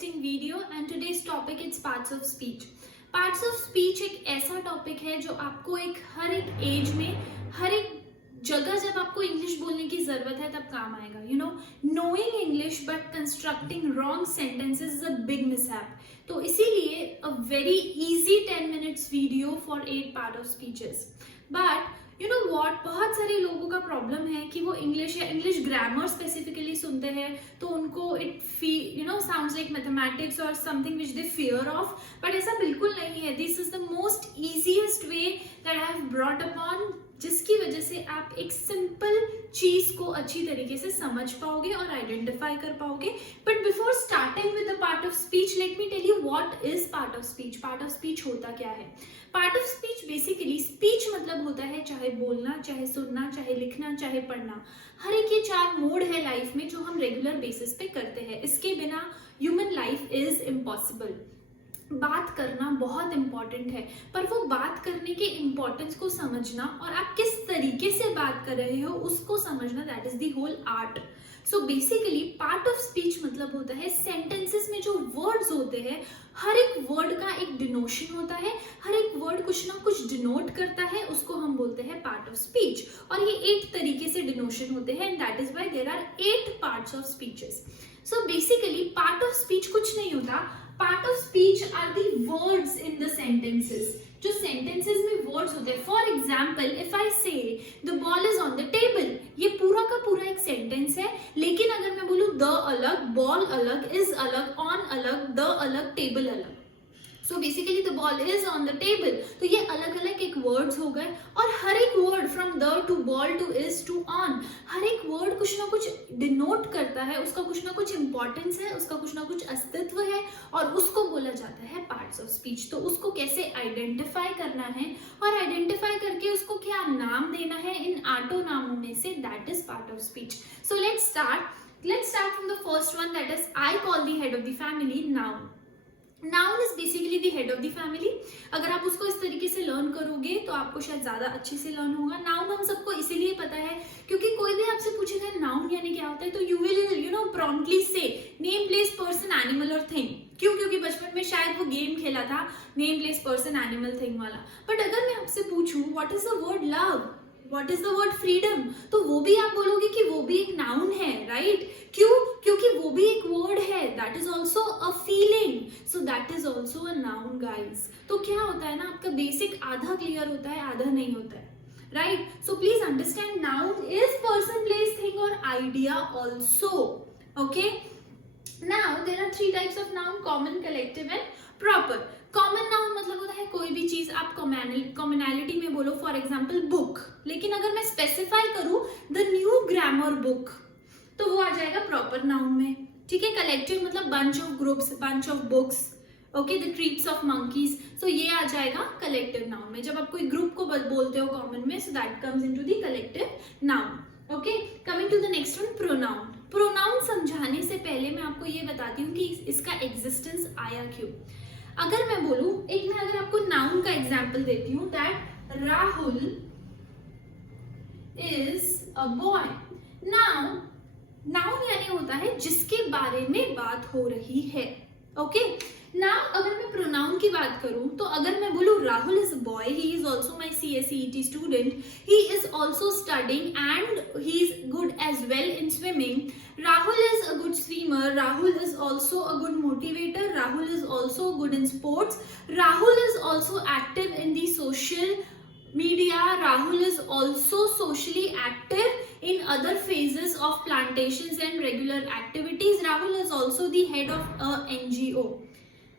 interesting video and today's topic is parts of speech. Parts of speech एक ऐसा topic है जो आपको हर एक एज में हर एक जगह जब आपको इंग्लिश बोलने की जरूरत है तब काम आएगा. You know, knowing English but constructing wrong sentences is a big mishap. तो इसीलिए a very easy 10 minutes video for 8 part of speeches. But you know what, बहुत सारे लोगों का प्रॉब्लम है कि वो इंग्लिश या इंग्लिश ग्रामर स्पेसिफिकली सुनते हैं तो उनको इट साउंड्स लाइक मैथमेटिक्स और something which they fear of. But ऐसा बिल्कुल नहीं है. This is the most easiest way that I have brought upon, जिसकी वजह से आप एक सिंपल चीज को अच्छी तरीके से समझ पाओगे और आइडेंटिफाई कर पाओगे. But before starting with the part of speech, let me tell you what is part of speech. Part of speech होता क्या है? Part of speech basically, speech मतलब होता है चाहे बोलना, चाहे सुनना, चाहे लिखना, चाहे पढ़ना. हर एक ये 4 मोड है लाइफ में जो हम रेगुलर बेसिस पे करते हैं. इसके बिना ह्यूमन लाइफ इज इम्पॉसिबल. बात करना बहुत इंपॉर्टेंट है, पर वो बात करने के इम्पोर्टेंस को समझना और आप किस तरीके से बात कर रहे हो उसको समझना, that is the whole art. So basically part of speech मतलब होता है सेंटेंसेस में जो वर्ड्स होते हैं, हर एक वर्ड का एक डिनोशन होता है, हर एक वर्ड कुछ ना कुछ डिनोट करता है, उसको हम बोलते हैं पार्ट ऑफ स्पीच. और ये 8 तरीके से डिनोशन होते हैं and that is why there are 8 parts of speeches. So basically part of speech कुछ नहीं होता. Part of speech are the words in the sentences. जो सेंटेंसेस में वर्ड्स होते हैं, for example if I say the ball is on the table, ये पूरा का पूरा एक सेंटेंस है. लेकिन अगर मैं बोलूं द अलग, बॉल अलग, इज अलग, ऑन अलग, द अलग, टेबल अलग, so basically the ball is on the table, तो ये अलग अलग एक वर्ड्स हो गए. और हर एक word from the to ball to is to on, हर एक वर्ड कुछ ना कुछ डिनोट करता है, उसका कुछ ना कुछ इंपॉर्टेंस है, उसका कुछ ना कुछ अस्तित्व है और उसको बोला जाता है पार्ट्स ऑफ स्पीच. तो उसको कैसे आइडेंटिफाई करना है और आइडेंटिफाई करके उसको क्या नाम देना है इन 8 नामों में से, that is part of speech. So let's start from the first one, that is I call the head of the family noun. Noun is basically the head of the family. अगर आप उसको इस तरीके से लर्न करोगे तो आपको शायद ज्यादा अच्छे से लर्न होगा. नाउन हम सबको इसीलिए पता है क्योंकि कोई भी आपसे पूछेगा नाउन यानी क्या होता है तो यू विल प्रॉम्प्टली से नेम, प्लेस, पर्सन, एनिमल और थिंग. क्यों? क्योंकि बचपन में शायद वो गेम खेला था name, place, person, animal, thing वाला. बट अगर मैं आपसे पूछूं what is the word love, what is the word freedom, तो वो भी आप बोलोगे कि वो भी एक नाउन है, राइट? क्यों? क्योंकि वो भी एक वर्ड है, that is also a feeling, so that is also a noun guys. तो क्या होता है ना, आपका बेसिक आधा क्लियर होता है, आधा नहीं होता है, right? So please understand noun is person, place, thing और idea also. Okay, now there are 3 types of noun, common, collective and proper. Common noun मतलब होता है कोई भी चीज आप कॉमनैलिटी में बोलो, फॉर एग्जाम्पल बुक. लेकिन अगर मैं स्पेसिफाई करूं द न्यू ग्रामर बुक, तो वो आ जाएगा प्रॉपर नाउन में. ठीक है. कलेक्टिव मतलब bunch of groups, bunch of books. Okay, the treats of monkeys, तो ये आ जाएगा कलेक्टिव नाउन में. जब आप कोई ग्रुप को बोलते हो कॉमन में, so that comes into the collective noun. Okay, coming to the next one, pronoun. Pronoun समझाने से पहले मैं आपको ये बताती हूँ कि इसका एग्जिस्टेंस आया क्यों. अगर मैं बोलूं, मैं अगर आपको नाउन का एग्जाम्पल देती हूँ, that Rahul is a boy. Noun यानी होता है जिसके बारे में बात हो रही है. ओके, नाउ अगर मैं प्रोनाउन की बात करूं तो अगर मैं बोलूं Rahul is a boy, he is also my CSET student, he is also studying and he is good as well in swimming. Rahul is a good swimmer. Rahul is also a good motivator. Rahul is also good in sports. Rahul is also active in the social media. Rahul is also socially active in other phases of plantations and regular activities. Rahul is also the head of a NGO.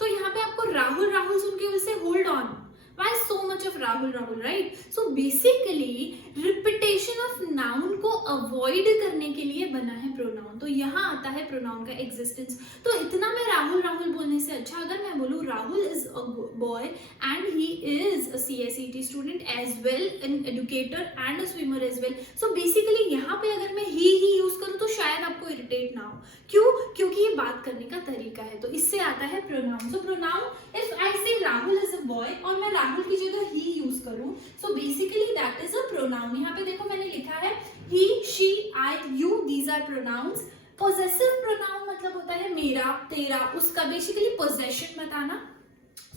तो यहाँ पे आपको राहुल राहुल सुन के वैसे hold on, why so much of Rahul, right? So basically repetition of noun को avoid करने के लिए बना है pronoun. तो यहाँ आता है pronoun का existence. तो इतना मैं राहुल राहुल बोलने से अच्छा अगर मैं बोलूँ Rahul is a boy and he is a CSET student as well, an educator and a swimmer as well. So basically यहाँ पे अगर मैं he use करूँ तो शायद आपको irritate ना हो. क्यों? क्योंकि ये बात करने का तरीका है. तो इससे आता है pronoun. So pronoun, if I say Rahul is a boy और मैं राहुल की जगह ही यूज करूं, so basically that is a pronoun. यहाँ पे देखो मैंने लिखा है he, she, I, you, these are pronouns. Possessive pronoun मतलब होता है मेरा, तेरा, उसका, बेसिकली पोजेशन बताना।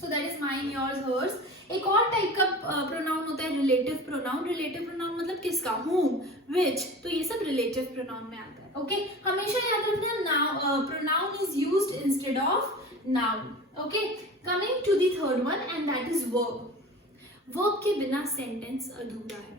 So that is mine, yours, hers. एक और टाइप का प्रोनाउन होता है रिलेटिव प्रोनाउन। रिलेटिव प्रोनाउन मतलब किसका, whom, which, तो ये सब रिलेटिव प्रोनाउन में आता है। ओके, हमेशा याद रखना noun, pronoun is used instead of noun. Okay, coming to the third one and that is verb. Verb के बिना सेंटेंस अधूरा है।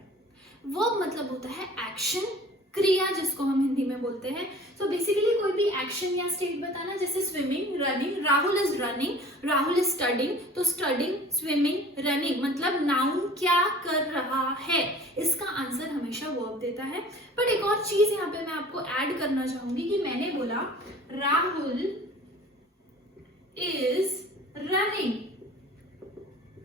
वर्ब मतलब होता है एक्शन, क्रिया, जिसको हम हिंदी में बोलते हैं। तो बेसिकली कोई भी एक्शन या स्टेट बताना, जैसे swimming, running, Rahul is running, Rahul is studying, तो स्टडिंग, स्विमिंग, रनिंग मतलब नाउन क्या कर रहा है, इसका आंसर हमेशा वर्ब देता है। बट एक और चीज यहाँ पे मैं आपको ऐड करना चाहूंगी कि मैंने बोला राहुल इज रनिंग,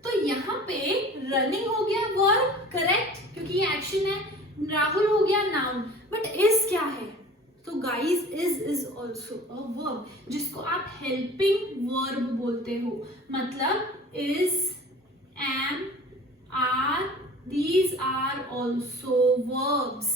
तो यहाँ पे रनिंग हो गया वर्ब, करेक्ट, क्योंकि ये एक्शन है। राहुल हो गया नाउन, बट इज क्या है, तो guys is also a verb, जिसको आप हेल्पिंग वर्ब बोलते हो। मतलब is, am, are, these are also verbs.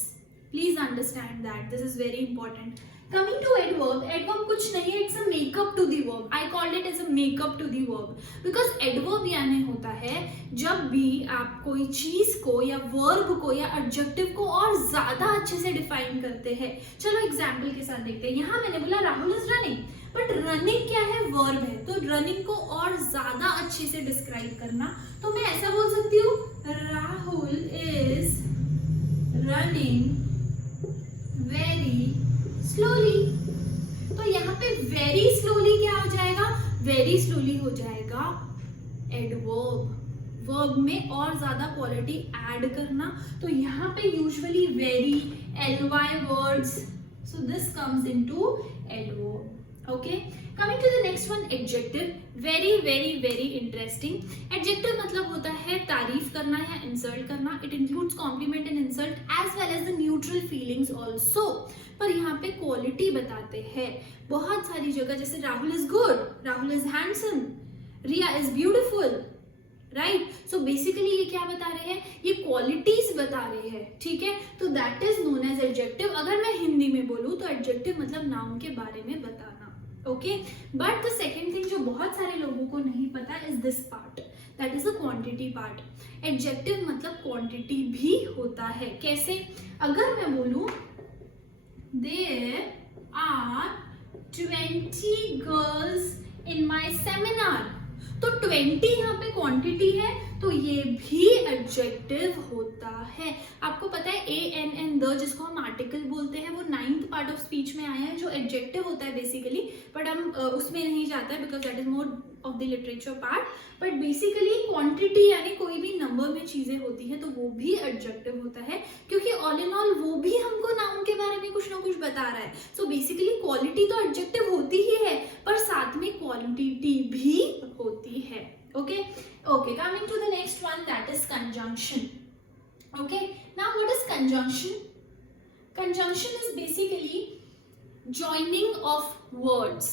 Please understand that, this is very important. Coming to adverb, adverb कुछ नहीं है, it's a makeup to the verb. I called it as a makeup to the verb because adverb यानी होता है जब भी आप कोई चीज को या वर्ब को या एडजेक्टिव को और ज्यादा अच्छे से डिफाइन करते हैं। चलो एग्जाम्पल के साथ देखते हैं। यहाँ मैंने बोला Rahul is running, but running क्या है, वर्ब है, तो रनिंग को और ज्यादा अच्छे से डिस्क्राइब करना, तो मैं ऐसा बोल सकती हूँ Rahul is running very slowly. तो यहाँ पे वेरी स्लोली क्या हो जाएगा, वेरी स्लोली हो जाएगा एडवर्ब। वर्ब में और ज्यादा क्वालिटी ऐड करना, तो यहाँ पे usually very, ly words, so this comes into adverb. Okay, coming to the next one, adjective. Very very very interesting. Adjective मतलब होता है तारीफ करना या इंसल्ट करना। It includes compliment and insult as well as the neutral feelings also. पर यहाँ पे क्वालिटी बताते हैं बहुत सारी जगह, जैसे Rahul is good, Rahul is handsome, Riya is beautiful, right. So basically ये क्या बता रहे हैं, ये क्वालिटीज बता रहे हैं, ठीक है। तो that is known as adjective. अगर मैं हिंदी में बोलूँ तो एडजेक्टिव मतलब नाउन के बारे में बताना। Okay, but the second thing जो बहुत सारे लोगों को नहीं पता is this part, that is a quantity part. Adjective मतलब क्वांटिटी भी होता है। कैसे, अगर मैं बोलूं there are 20 girls in my seminar, तो 20 यहाँ पे क्वांटिटी है, तो ये भी एडजेक्टिव होता है। आपको पता है an the, जिसको हम आर्टिकल बोलते हैं, वो 9th पार्ट ऑफ स्पीच में आया है, जो एडजेक्टिव होता है बेसिकली, बट हम उसमें नहीं जाता है because that is more of the literature part. But basically quantity यानी कोई भी नंबर में चीजें होती है तो वो भी एडजेक्टिव होता है, क्योंकि ऑल इन ऑल वो भी हमको नाउन के बारे में कुछ ना कुछ बता रहा है। सो बेसिकली क्वालिटी तो एडजेक्टिव होती ही है, पर साथ में क्वांटिटी भी होती है। Okay, coming to the next one, that is conjunction. Okay, now what is conjunction? Conjunction is basically joining of words.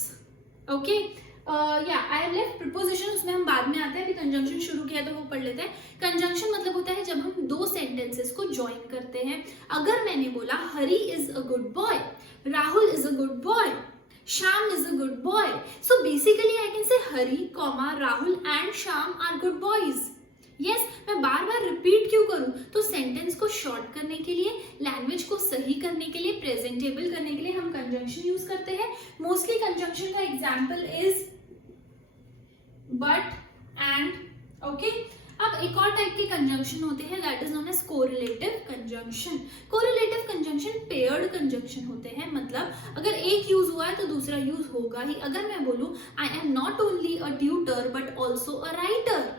Okay, I have left preposition, उसमें हम बाद में आते हैं, अभी conjunction शुरू किया तो वो पढ़ लेते हैं। Conjunction मतलब होता है जब हम दो sentences को join करते हैं। अगर मैंने बोला हरी is a good boy, Rahul is a good boy, Sham is a good boy. So basically I can say Hari, Rahul and Sham are good boys. Yes, मैं बार बार रिपीट क्यों करूं? तो सेंटेंस को शॉर्ट करने के लिए, लैंग्वेज को सही करने के लिए, प्रेजेंटेबल करने के लिए हम कंजंक्शन यूज करते हैं। मोस्टली कंजंक्शन का example is but, and. Okay, अब एक और टाइप के कंजंक्शन होते हैं, that is known as correlative conjunction. Correlative conjunction paired conjunction होते हैं, मतलब अगर एक यूज हुआ है तो दूसरा यूज होगा ही। अगर मैं बोलूं I am not only a tutor but also a writer,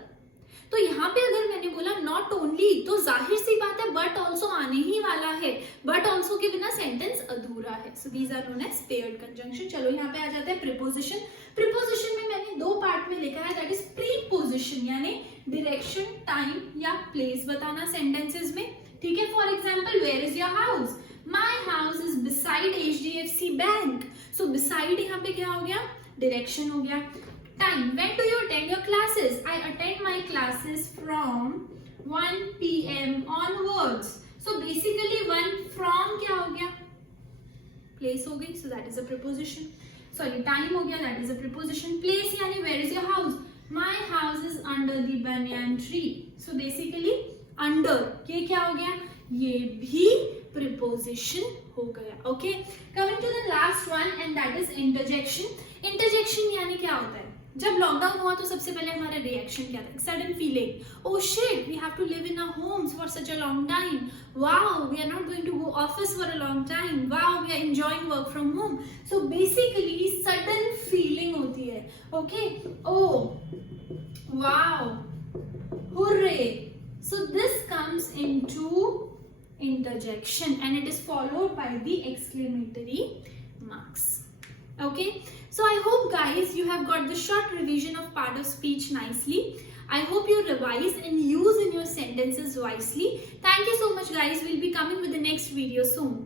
तो यहाँ पे अगर मैंने बोला नॉट ओनली, तो जाहिर सी बात है बट ऑल्सो आने ही वाला है। बट ऑल्सो के बिना सेंटेंस अधूरा है। So these are known as paired conjunction. चलो यहाँ पे आ जाता है प्रीपोजिशन। प्रीपोजिशन में मैंने दो पार्ट में लिखा है, दैट इज प्रीपोजिशन यानी डायरेक्शन, टाइम या प्लेस बताना सेंटेंसेस में, ठीक है। For example, where is your house, my house is beside HDFC bank. So beside यहाँ पे क्या हो गया, डायरेक्शन हो गया। Time, when do you attend your classes? I attend my classes from 1 PM onwards. So basically one from क्या हो गया, place हो गई, so that is a preposition. Sorry time हो गया, that is a preposition. Place यानी where is your house, my house is under the banyan tree. So basically under, ये क्या हो गया, ये भी प्रीपोजिशन हो गया. Okay, coming to the last one and that is interjection. Interjection यानी क्या होता है, जब लॉकडाउन हुआ तो सबसे पहले हमारा रिएक्शन क्या था, sudden feeling, oh shit we have to live in our homes for such a long time, wow we are not going to go office for a long time, wow we are enjoying work from home. So basically sudden feeling होती है. Okay, oh wow, hurray. So this comes into interjection and it is followed by the exclamatory marks. Okay, so I hope guys you have got the short revision of part of speech nicely. I hope you revise and use in your sentences wisely. Thank you so much guys, we'll be coming with the next video soon.